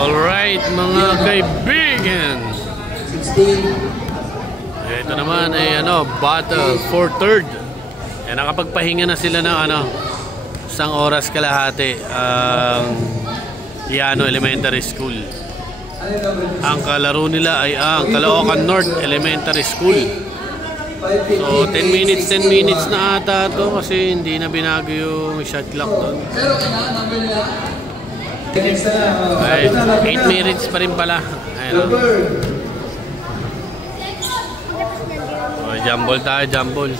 Alright mga kaibigan, ito naman ay battle for third. Nakapagpahinga na sila ng isang oras kalahati ang Llano Elementary School. Ang kalaro nila ay ang Caloocan North Elementary School. So 10 minutes na ata to kasi hindi na binago yung shot clock doon. Ay, 8 minutes pa rin pala. Ayun. Oh, jumble tayo, jumble.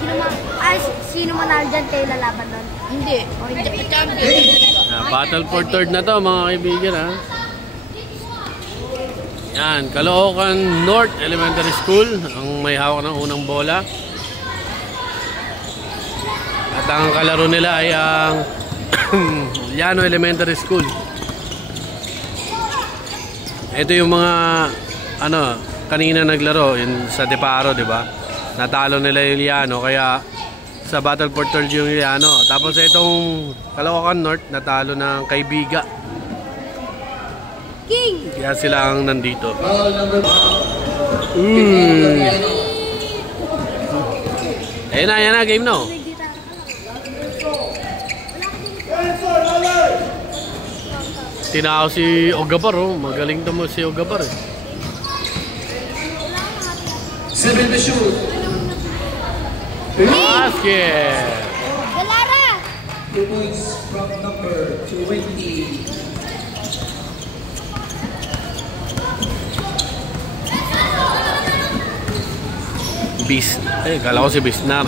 Sino manalo dyan kayo lalaban doon? Hindi. Battle for third na to mga kaibigan ha. Yan, Caloocan North Elementary School ang may hawak ng unang bola. At ang kalaro nila ay ang Llano Elementary School. Ito yung mga kanina naglaro yun sa Deparo, di ba? Natalo nila yung Llano kaya sa battle for third yung Llano. Tapos itong Caloocan North natalo ng Kaibiga. King. Kaya sila ang nandito. Ayan na, game no. Tinao si Ogabar, magaling to mo si Ogabar eh. 7 to shoot. Basket. Galara. 2 points from number 20. Kala ko si Bisnar.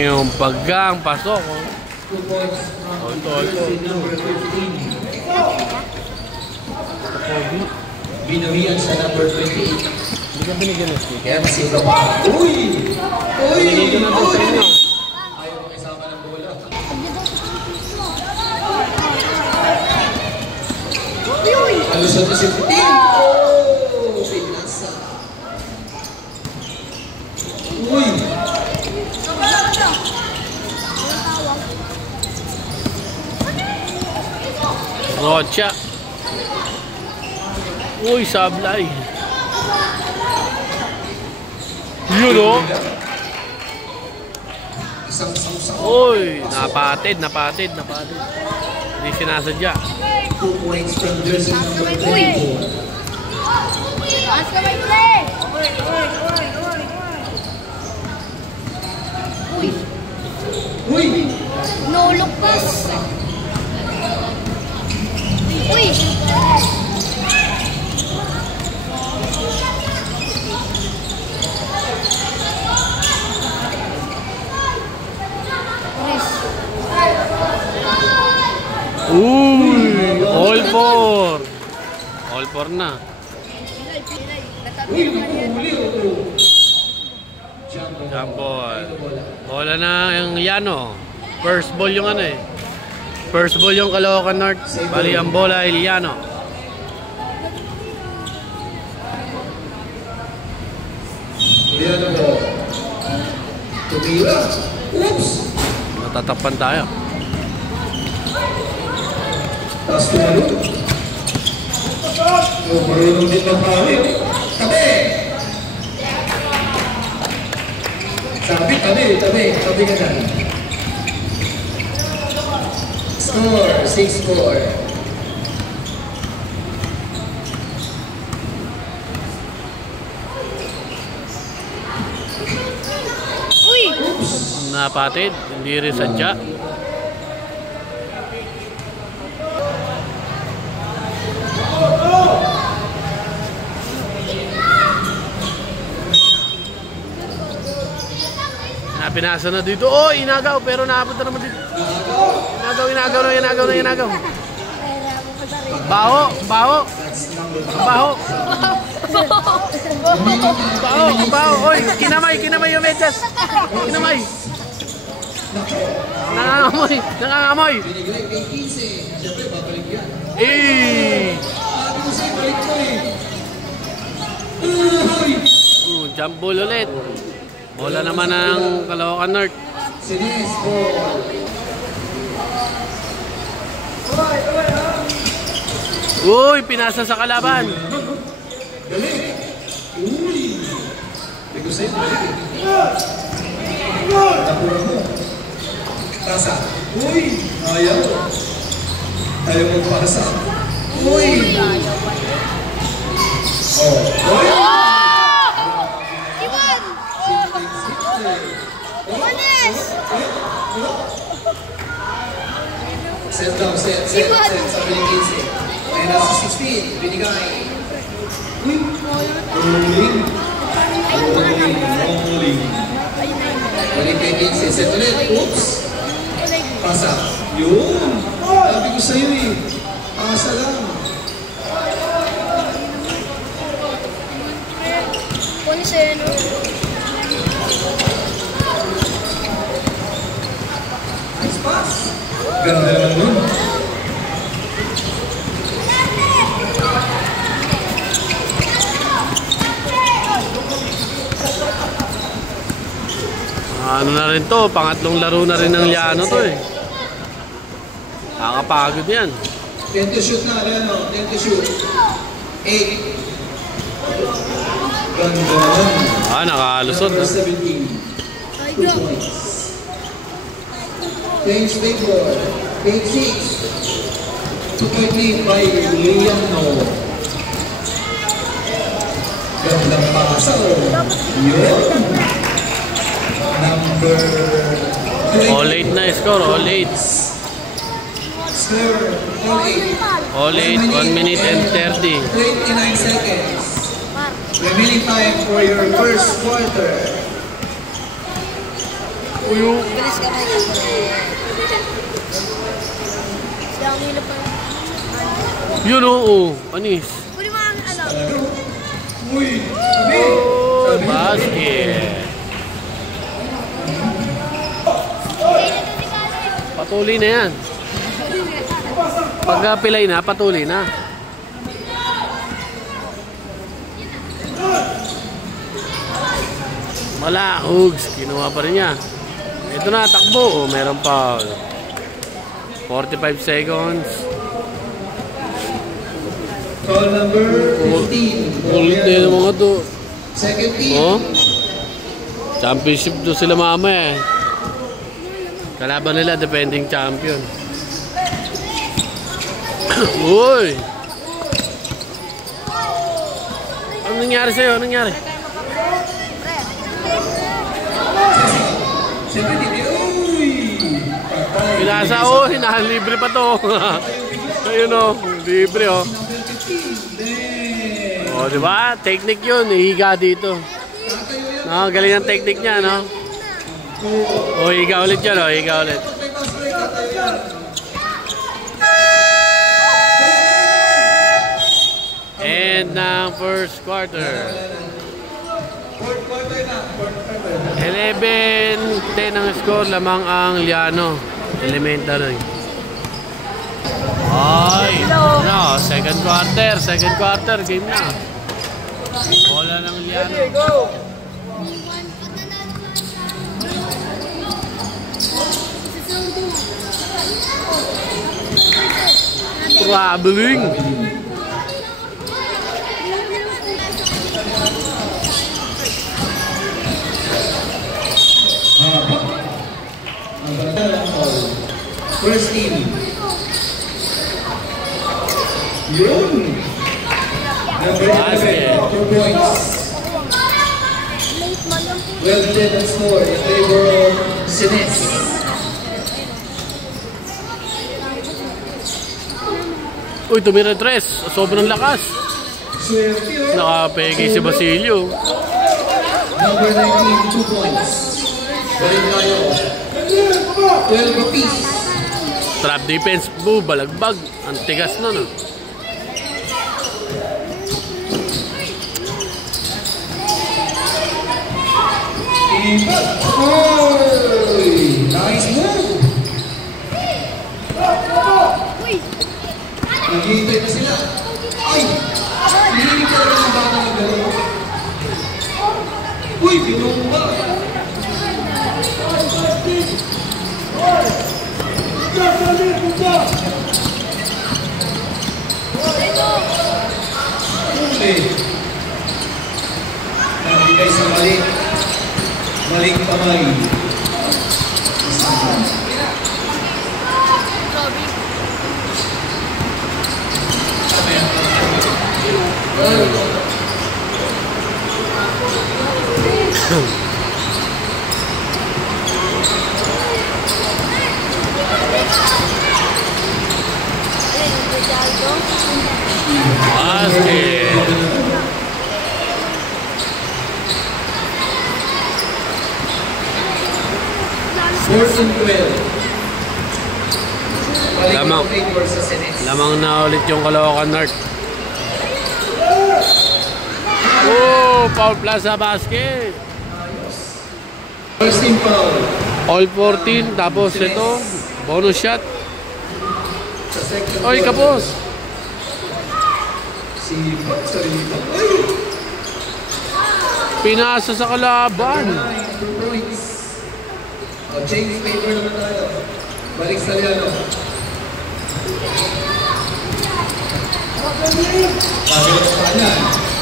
Yung paggang pasok. 2 points from number 15. Binuhian sa number 28. Hindi ka binigyan ng stick. Kaya masira pa. Uy! Binigyan na doon sa inyo. Ayaw makisama ng bola. Alusan na si Putin. Oh! Pinasa. Uy! Rocha. Uy, sablay. Yun o. Uy, napatid. Hindi sinasadya. 2 points from jersey number 34. Ask ka may play. Uy! Nulok pas. Uy. Uy, all four na. Jump ball. Bola na yung Llano. First ball yung First ball yung Caloocan North. Bali ang bola ay Llano. Llano. Tumira. Oops! Natatapan tayo. Tapos tumalo. Marunong din magpawi. Tabi! Tabi ka na. Score, 6-4. Uy! Napatid, hindi rin sadya. Pinasa na dito. Oh, inagaw pero napunta naman dito. Inagaw. Baho. Oy, kinamay yung medyas. Kinamay. Nangangamoy. Binigay kay 15. Siyempre, babalik yan. Eh. Jump ball ulit. Bola naman ng Caloocan North. Sinis ball. Uy, pinasa sa kalaban. Dali. Uy. Hindi ko sa'yo. Tapunan mo. Pasa. Uy. Ayaw. Ayaw magpasa. Uy. Oh. Uy. Iwan! Manis! Set down, set. Sabi ni Kinsey. Ay, nasa 16. Binigay. Uy. Rolling. Balik kay Kinsey. Set ulit. Oops. Pasa. Yun. Sabi ko sa'yo eh. Pasa lang. Ponsen. Nice pass. Ganda naman nun. Ano na rin to, pangatlong laro na rin ng Liano to eh. Nakakapagod yan. 10 to shoot na, Liano. 10 to shoot. 8. Ganda naman. Nakalusot. Number 17. 2 points. Change table. Page 6. 2-point lead by Liam No. Gandang pasa. Yun. Number 20. All 8 na score, all 8. Score, all 8. All 8, 1 minute and 30. 29 seconds. Remaining time for your first quarter. Bilis ka na yun. Siya ang hila pa. Yun oo, anis. Pwede mo ang ano? Uy, sabi. Oh, basket. Patuloy na yan. Pagka pilay na, patuloy na. Wala, Hugs. Kinuha pa rin niya. Ito na, takbo. Meron pa. 45 seconds. Call number 15. Ulit na yung mga to. Second team. Oh? Championship to sila mama eh. Kalaban nila, defending champion. Uy! Ano nangyari sa'yo? Ano nangyari? Siyempre, hindi. Uy! Pinasa, oh, hinahalibre pa to. Ayun oh, libre oh. Oh, di ba? Technique yun, ihiga dito. No, galing ang technique niya, no? Oh, higa ulit yan, oh, higa ulit. And ng first quarter. 11-10 ang score, lamang ang Liano Elementary. Ay, no, second quarter, game na. Bola ng Liano. Traveling. First team. Yun. Number 11, 4 points. Well done and score in favor of Sinis. Uy, tumira tres. Sobrang lakas. Nakapegi si Basilio. Number 19, 2 points. Balik tayo. 12 apiece. Trap defense, balagbag. Ang tigas na, no? Oy! Nice move! Naghihintay na sila. Ay! Hindi talaga ng bata ng gano'n. Uy, binumba! Nagbigay sa maling kamay. Basket. Fourth and 12. Lamang. Lamang na ulit yung Caloocan North. Oh, Paul Plaza basket. First team foul. All 14, tapos ito, bonus shot. Sa second Oy, quarter. kapos. Si sarili pa. Pinasa sa kalaban. 2 points. Change paper naman tayo. Balik sa Liano. Pagod sa kanya.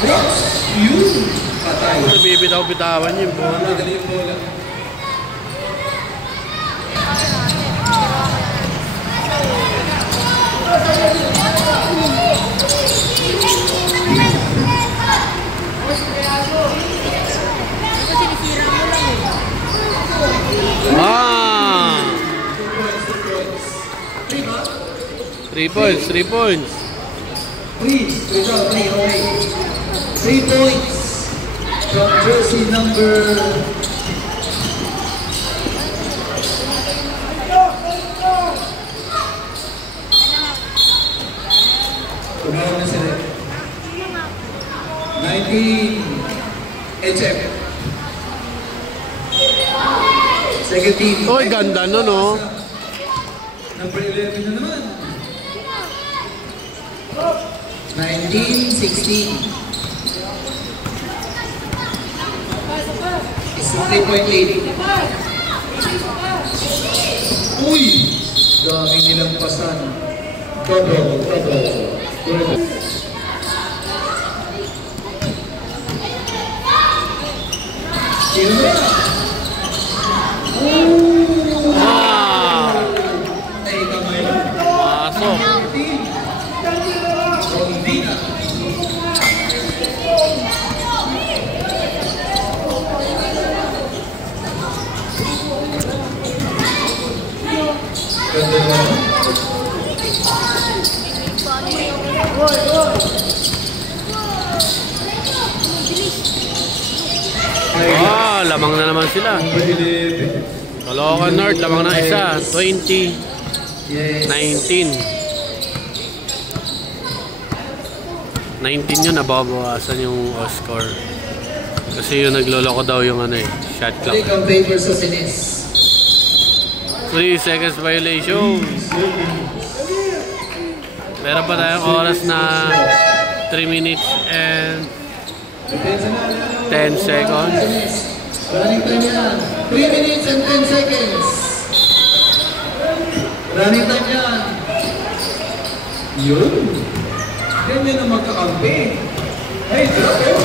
Rocks! Yun! Patay. Bibitaw-bitawan yung bola. Madali yung bola. Ah! 3 points, 3 points. Please, result 3, okay. 3 points from jersey number... Kumawag na sila. 19 HF. Second team. Oy, ganda no, no? Number 11 na naman. 19-16. It's a 3-point lead. Uy! Daming nilang pasan. Double. Sino? Ah! Ay, kamay. Pasok. Rondina. Ganda naman. Ah, lamang na naman sila. Caloocan North, lamang na isa. 20, 19. 19 yun, nababawasan yung score. Kasi yung nagloloko daw yung ano eh, shot clock. Take ang paper sa sinis. 3 seconds violation. Meron pa tayong oras na 3 minutes and 10 seconds. Running time yan. 3 minutes and 10 seconds. Running time yan. Yun. Ganyan na magkakampi. Hey, drop yun.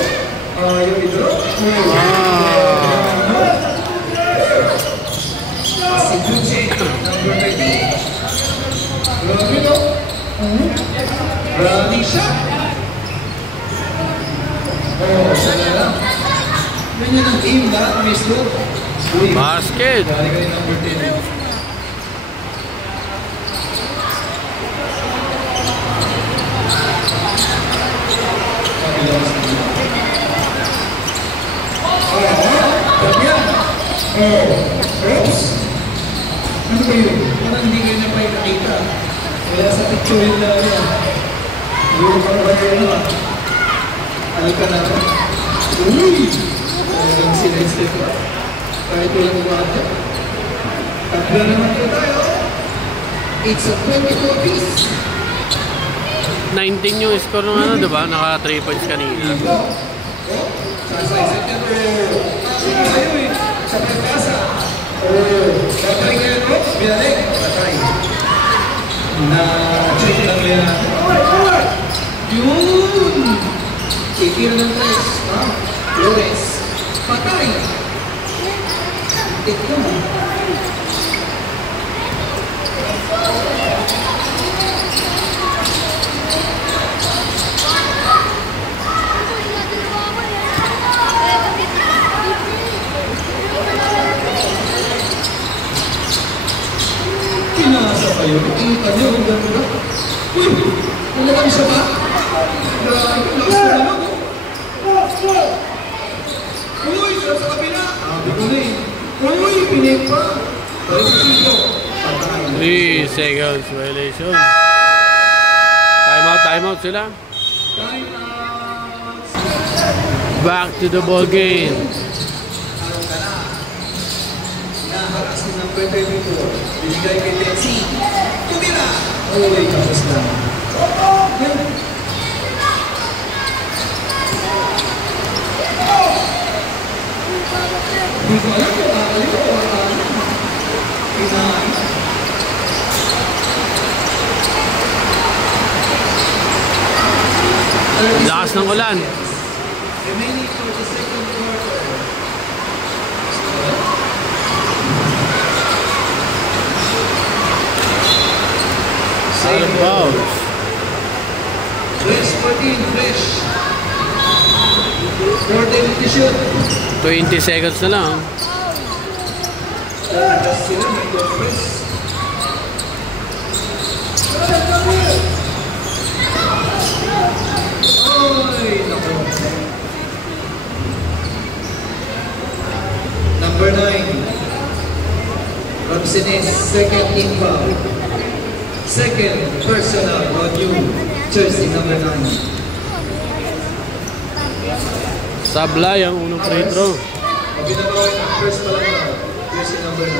Yung i-drop. Si Gucci, number 13. Grabe no? Grabe siya. Sana lang. Ganyan ang team lahat, may slope. Basket. Dali kayo number 10. Oops! Ano ba yun? Parang hindi kayo na pa nakita. Wala sa picture yun lang yan. Yung parang ba yun na? Halika na ba? Uy! Talagang sinested pa. Kahit walang umata. Tatlo naman po tayo. It's a 24 piece. 19 yung score ng ano, diba? Naka 3 points kanina. Sasay second row. Sige kayo eh. Sa pagkasa. Oh, patay kayo no? Binalik. Patay. Na-check lang yan. Yun! Kikir ng tres. Ha? Flores. Patay. Ito. Pinasa kayo. Kita niyo ang ganda. Uy! Talagang siya ba? Grabe. Lakas na naman. Uy! Sarap sa kabila. Sabi ko na eh. Uy! Pinig pa. Tayo sa sito. 3 seconds violation. Time out sila. Time out. Back to the ball game. Naharas si number 34. Binigay kay Tetsi. Tumira! Uy, tapos lang. Hindi ko alam kung kakali ko o kakali. Kinain. Lakas ng ulan. Remaining for the second quarter. Out of bounds. Fresh 14, fresh. 14 to shoot. 20 seconds na lang. Just sila, may good press. Oy, naku. Number 9. Ramsines, second inbound. Second personal on you. Jersey number 9. Sablay ang unang free throw. Ang ginagawa ng first talaga. Jersey number 9.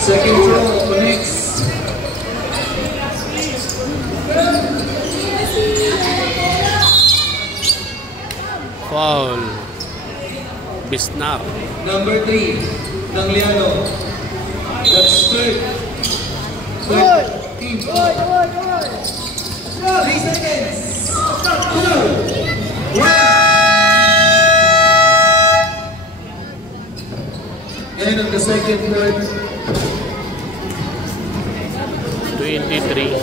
Second throw connects. Foul. Bisnar. Number 3, Nangliano. That's third. Third team. 3 seconds. 2, 1. End of the second quarter. 23.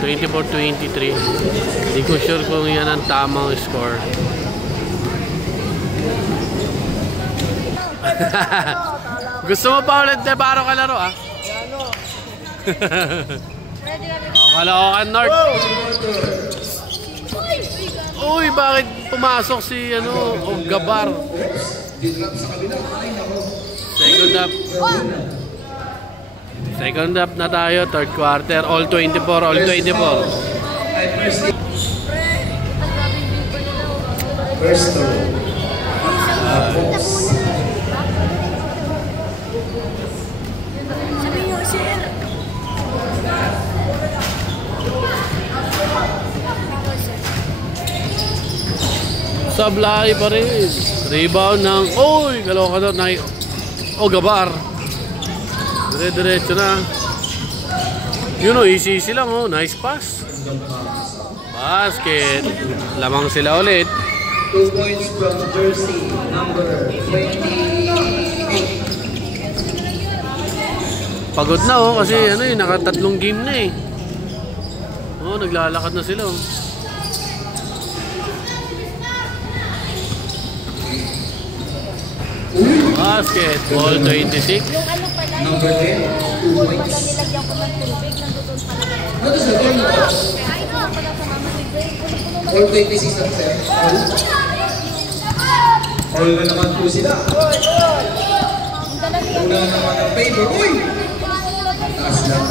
24-23. Hindi ko sure kung yan ang tamang score. Gusto mo pa ulit na baro kalaro ah? Caloocan North. Uy, bakit pumasok si Gabar? Second up na tayo, third quarter, all 24. First throw. Sablay pa rin. Rebound ng Caloocan North. Gabar. Dire-diretso na. Easy lang Nice pass. Basket. Lamang sila ulit. 2 points from Jersey number 28. Pagod na kasi nakatatlong game na eh. Naglalakad na sila Basketball 26. Yung ano pala, Number 10, 2 points. nilagyan ko ng tubig, nandoon pala. Ano sa game na? Ay, ito pala sa mama. All 26 ang set. All na naman po sila. Una naman ang favor. Uy! Taas lang.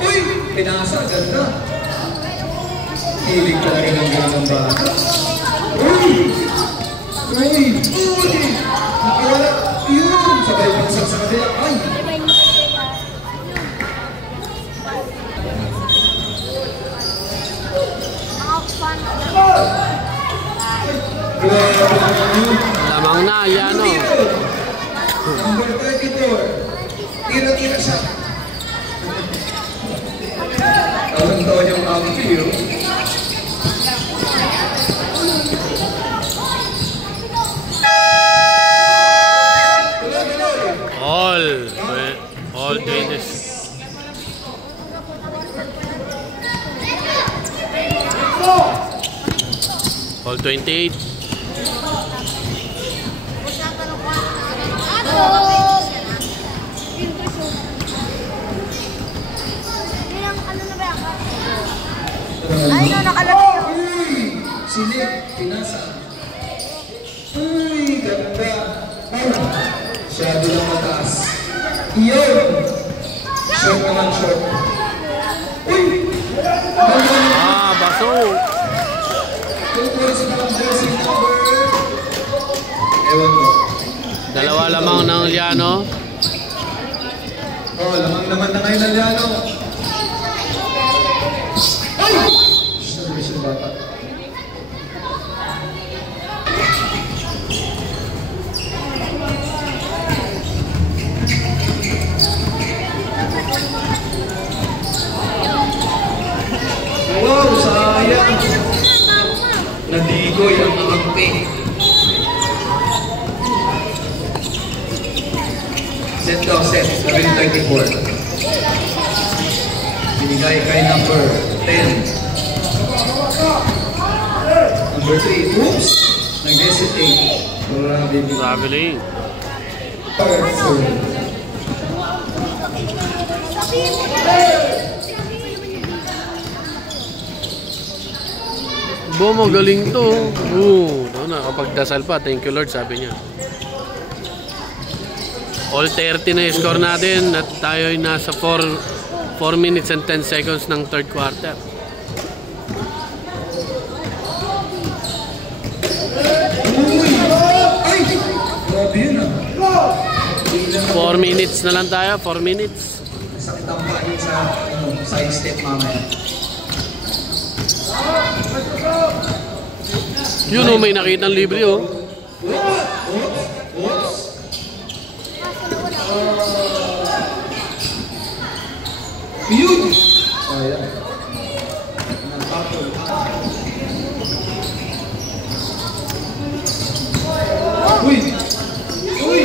Uy! Pinasa, ganda. Hilig talaga ng gandang bata. Uy! Uy! Uy! Nakawala. Yun! Sabay bagsak sa kabila. Ay! Yano. Number 34. Tira-tira siya. Tawang-tawa yung outfield. All 20s. All 28. Ay, no, nakalagay yun. Uy! Silip, pinasa. Uy, ganda. Ay, masyado lang mataas. Iyon! Short naman, short. Uy! Baso. Tungkol sa mga jersey number. Ewan ko. Dalawa lamang ng Liano. Oh, lamang naman na ngayon ng Liano. Ay! Sabi siya bata. Wow, sayang! Nadigoy ang nakakti. Set daw, set. 734. Binigay kay number 10. Number 3. Oops! Nag-hesitate. Traveling. Magaling to. Nakapagdasal pa. Thank you Lord, sabi niya. All 30 na yung score natin at tayo ay nasa 4 minutes and 10 seconds ng third quarter. Ay! Grabe yun ah. 4 minutes na lang tayo. 4 minutes. Sakit ang pahin sa side step mamaya. Yun o, may nakitang libre o. Yun! Ayan. Napapol. Uy! Uy!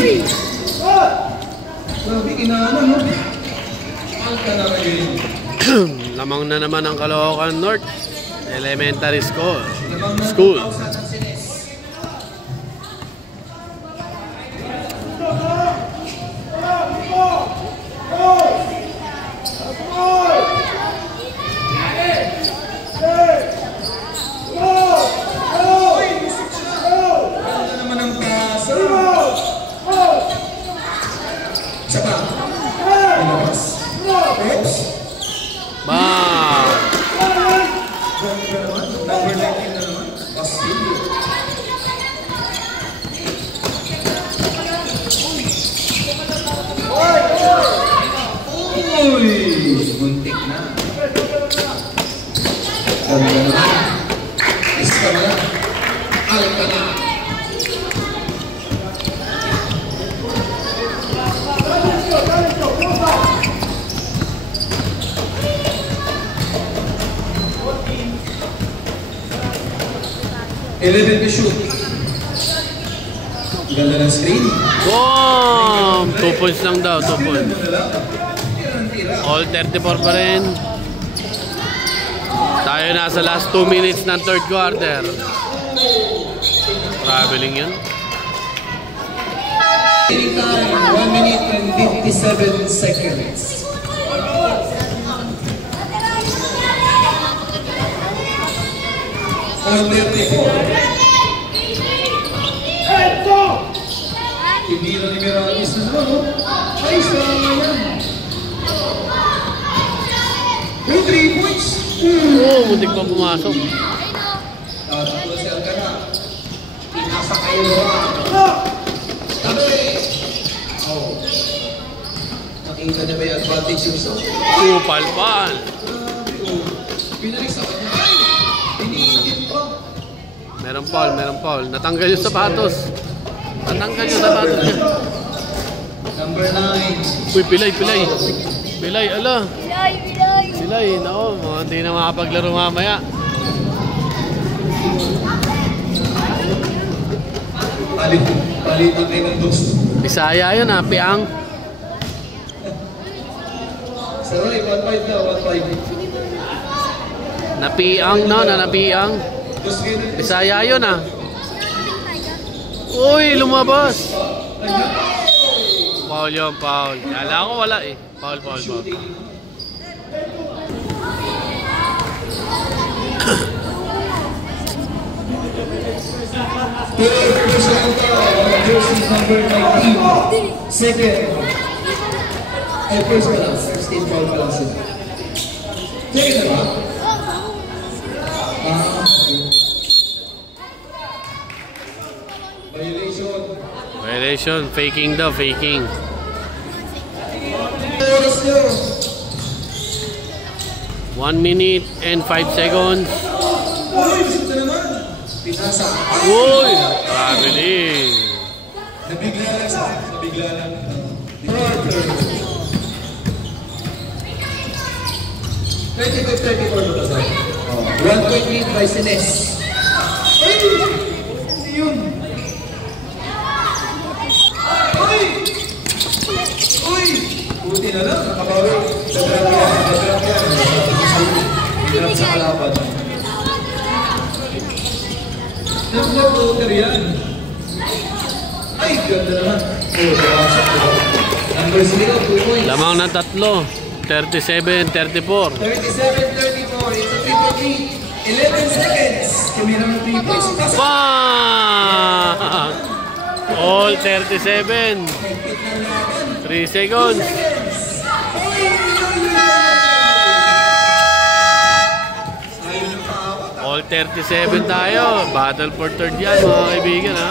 Grabe, inaano, no? Ang ka na ngayon. Lamang na naman ang Caloocan North Elementary School. Muntik na. Ganda naman. Isa na lang. Alka na. Eleven to shoot. Ganda ng screen. Boom! 2 points lang daw. 2 points. All 34 pa rin. Tayo nasa last 2 minutes ng third quarter. Traveling yun. 1 minute and 57 seconds. All 34. Hindi na ni Miramis na naman. Ay, sayang. 3 points. Muntik pa pumasok. Tatapos si Alcana. Pinasa kayo doon. Tabi! Oh. Nakita niya ba yung advantage yung song? Palpal. Pinalik sa kanya. Ay! Pinitin pa. Meron foul. Natanggal yung sapatos. Patanggal yung sapatos niya. Number 9. Uy, pilay. Pilay, ala. Bilay! Pilay, nako, hindi na makapaglaro mamaya. Palit ang kayo ng dos. Bisaya yun ha, piang. Saray, 1.5 na, 1.5. Napiang no, napiang. Dos kayo. Bisaya yun ha. Uy, lumabas. Foul yun, foul. Kala ko wala eh. Foul. Jersey number 19. Second. Ay, first pa lang. 16 foul pa lang sila. Take na ba? Violation, faking daw, faking. Oras nyo. 1 minute and 5 seconds. Uy, gusto naman. Pinasa. Uy, traveling. Nabigla lang sa akin. Nabigla lang. 25-34 ba tayo? 1 point lead by Sines. Ay! Hindi yun. Ay! Uy! Buti na lang. Nakabawi. Sa drop yan. Hirap sa kalaban. Nag-floater yan. Ay, ganda naman. Number 0, 2 points. Lamang ng tatlo. 37-34. 37-34. It's a triple lead. 11 seconds. Kumira ng 3 points. Bang! All 37. 3 seconds. All 37 tayo. Battle for third yan mga kaibigan ha.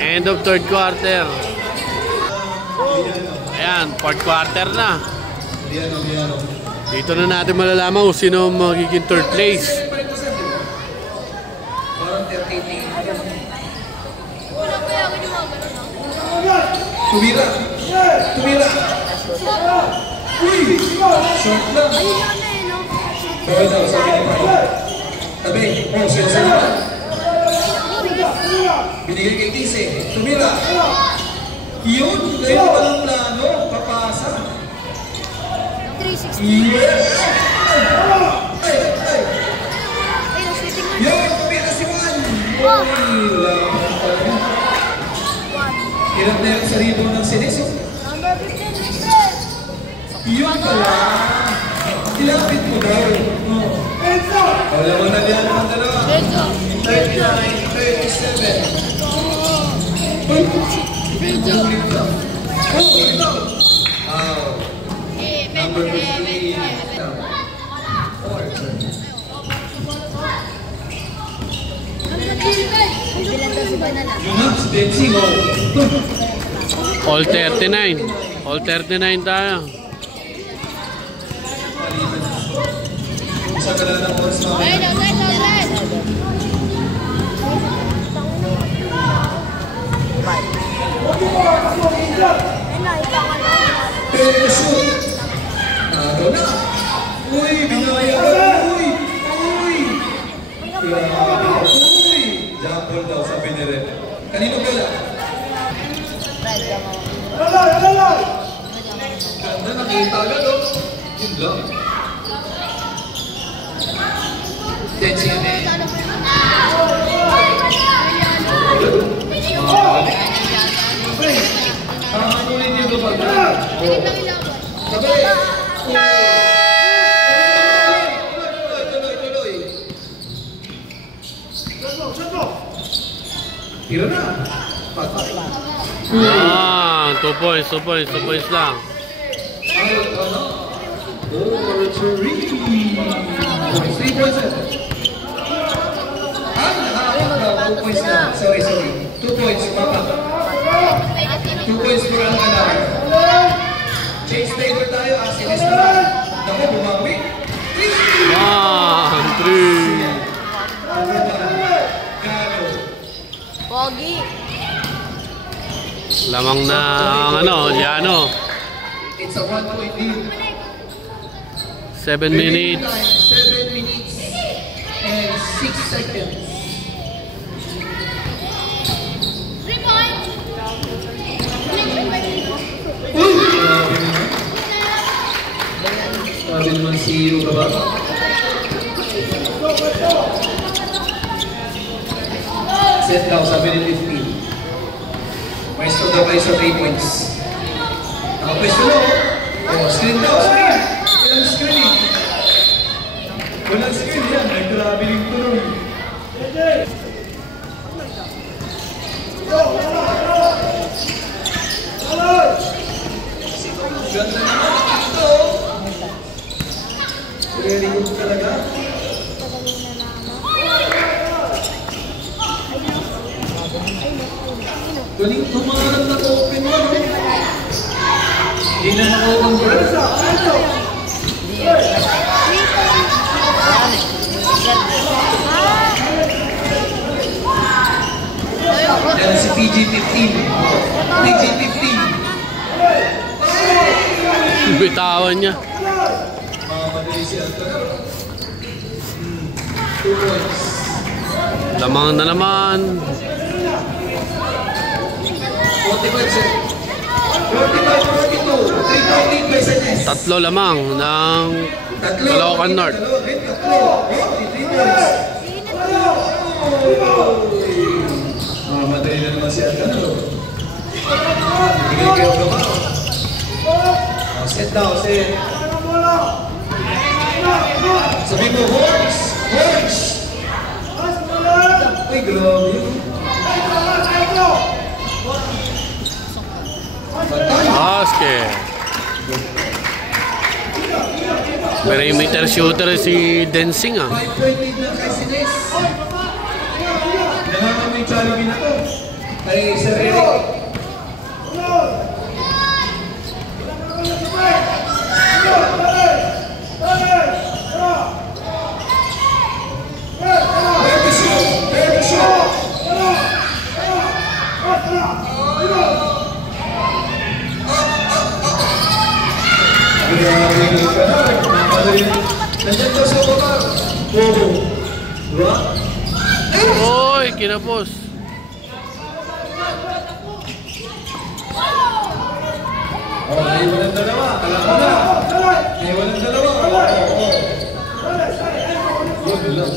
End of third quarter. Ayan, fourth quarter na. Dito na natin malalaman kung sino magiging third place. Tumira! Uy! Short lang! Bawal daw, sabi ni Pai. Tabi, siya sa naman. Binigay kay Tise. Tumira! Yun! Kayo walang plano. Papasa. 360. Yes! Ay! Ayun, Yun! Tumira si Juan! Uy! Laman talaga. Hirap na yung sa rebound ng Sines. Number 15. Yun pala. Ilapit mo daw. Wala mo na diyan ang dalawa. 39-37. Number 15. All 39. All 39 tayo. Isa ka lang ng oras na. Pero shoot! Naro na! Uy! Binaya ka! Uy! Jump ball daw sabi ni Ren. Kanino pala? Ganda, nakita agad oh. Yun lang. That's it, man. Ulit yung kapag. Sabay! Tira na. Patay. 2 points lang. Over to Reed. 3 points. 2 points na. Sorry. 2 points, Papa. 2 points for ang kanal. Change favor tayo. Sinis na. Naku, bumawi. 1, 3. Gano. Pogi. Lamang na ang ano, Liano. It's a 1-point lead. 7 minutes. 7 minutes and 6 seconds. Sabi naman si Ugaba. Set daw, sabi ni 15. Maestro daw kayo sa 3 points. Nakapwesto daw. Oh, screen daw, screen. Walang screen eh. Walang screen yan. Nag-traveling tuloy. Ganda naman ito. Very good talaga. Galing tumarang na open mo. Hindi na makakonvert. Yan si PG-15. PG-15. Bitawan niya. Mamadali si Antonio. 2 points. Lamang na naman. 45-42. 3-point lead by Sanes. Tatlo lamang ng Caloocan North. Mamadali na naman si Antonio. Bigay kayo ba? Set down, set. Sabi mo, horse! Horse! Ay, grabe. Basket. Perimeter shooter si Densing ah. 5-point lead na kay Sines. Nangangamoy Jollibee na to. Kay Sir Eric. Nandiyan daw sa baba. Bobo. Diba? Oy, kinapos. Oh, naiwan ng dalawa. Alam mo na. Naiwan ng dalawa. Good lang.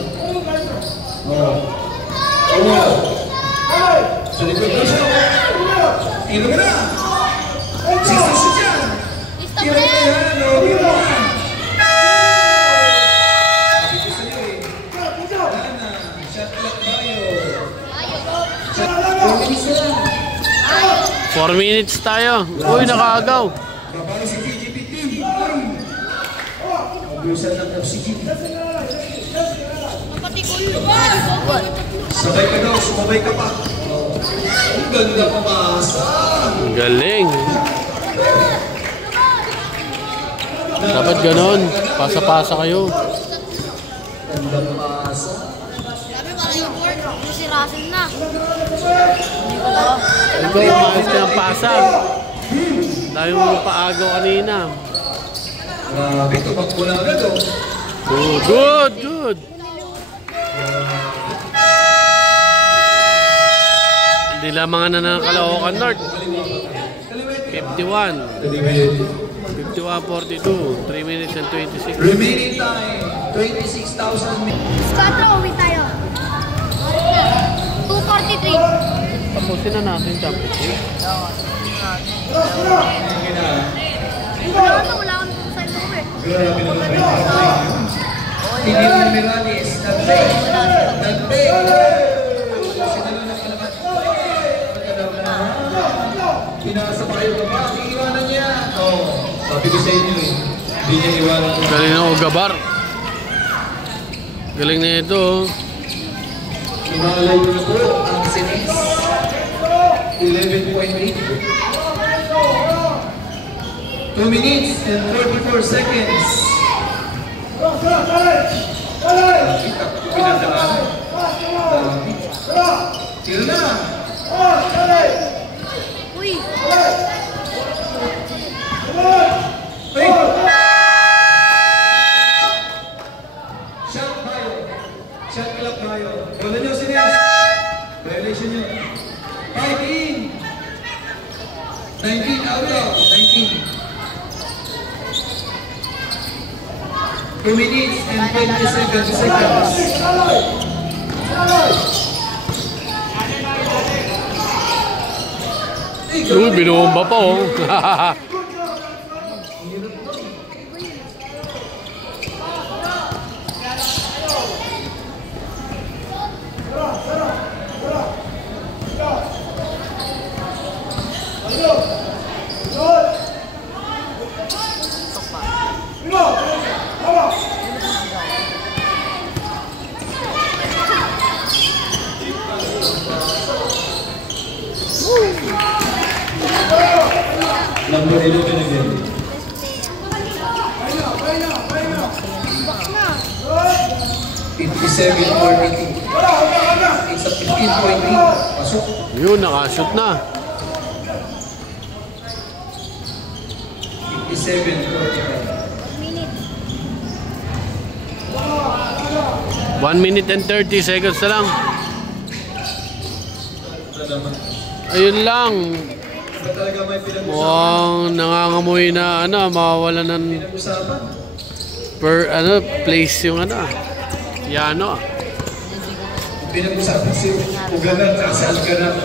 Sa likod na siya. Tiro mo na. Sister siya dyan. Tiro mo na yan. Tiro mo na. Sabi ko sa'yo eh. Wala na. Shot clock tayo. 4 minutes na lang. 4 minutes tayo. Uy, nakaagaw. Kaparo si PG-15. Abusan ng FCG. Sabay ka daw, sumabay ka pa. Ang ganda pumasa. Ang galing. Dapat ganon. Pasa-pasa kayo. Ganda pumasa. Sabi ko yung board, yung si Russell na. Ikaw, umayos ka ng pasa. Dahil mo paagaw kanina. Grabe, tumakbo na agad oh. Good, good, good. Hindi lamang na ng Caloocan North. 51. 51-42. 3 minutes and 26. Remaining time, 26,000 minutes. Squadro, uwi tayo. 2:43. Tapusin na natin championship. Wala akong sa ito eh. Grabe na naman. Tiniro ni Mirales, nag-break. Nag-break. Sinalo na kalaman. Pinasa pa kayo ba? Iiwanan niya. Oo. Sabi ko sa inyo eh. Hindi niya iwanan. Galing na Ugabar. Galing na ito. Lumalay ko na po ang Sines. 11.8. 2 minutes and 44 seconds. Pinagdaan. Tira na. Uy, 3. Hey! Shot tayo. Shot clock tayo. Wala nyo si Nels. Violation nyo. 5 in. 19 out of 19. 2 minutes and 27 seconds. Uy, binumba pa oh. Number 11 again. It's a 15-point lead. Pasok. Yun, nakashoot na. 57-45. 1 minute and 30 seconds na lang. Ayun lang. Ba talaga may pinag-usapan? Mukhang nangangamoy na mawawala ng Pinag-usapan? place yung Yano. Pinag-usapan si Uganan at si Alcaraz.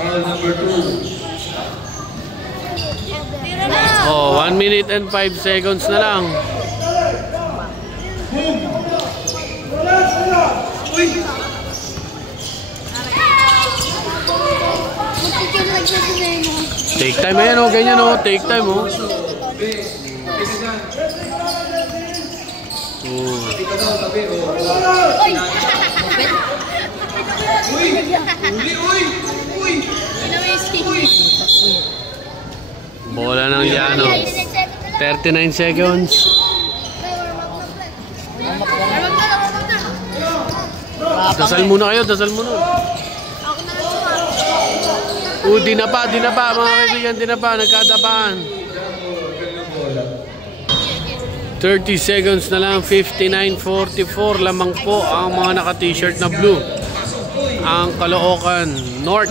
Foul number 2. Oh, 1 minute and 5 seconds na lang. Uy! Take time ayan ganyan take time Be, Oh. tika daw, tabi. Uy! Uy! Bola ng Yano. 39 seconds. Dasal muna kayo, dasal muna. Di na pa mga kaibigan, di na pa, nagkatapaan. 30 seconds na lang, 59-44 lamang po ang mga naka-t-shirt na blue. Ang Caloocan North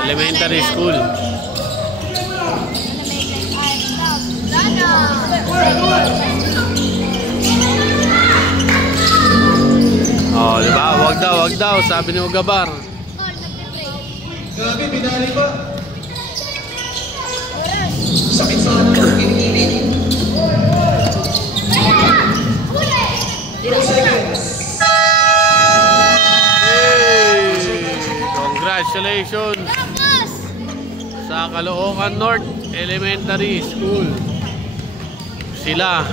Elementary School. Oh, diba? Wag daw, sabi ni Ugabar. Grabe, binali pa. Sakit sa ano, kinikilig. 2 seconds. Hey! Congratulations sa Caloocan North Elementary School. Sila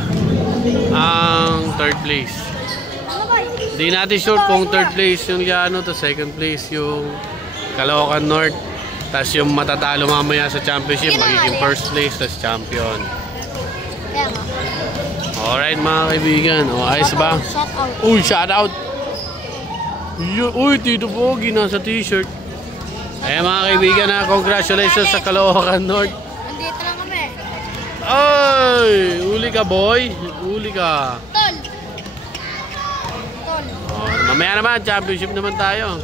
ang third place. Di natin sure kung third place yung Yano to second place yung Caloocan North. Tapos yung matatalo mamaya sa championship magiging first place tas champion. Alright mga kaibigan. Ayos ba? Uy, shout out. Uy, Tito Pogi nasa t-shirt. Ayan mga kaibigan congratulations sa Caloocan North. Nandito lang kami. Ay, uli ka boy. Uli ka. Tol. Mamaya naman, championship naman tayo.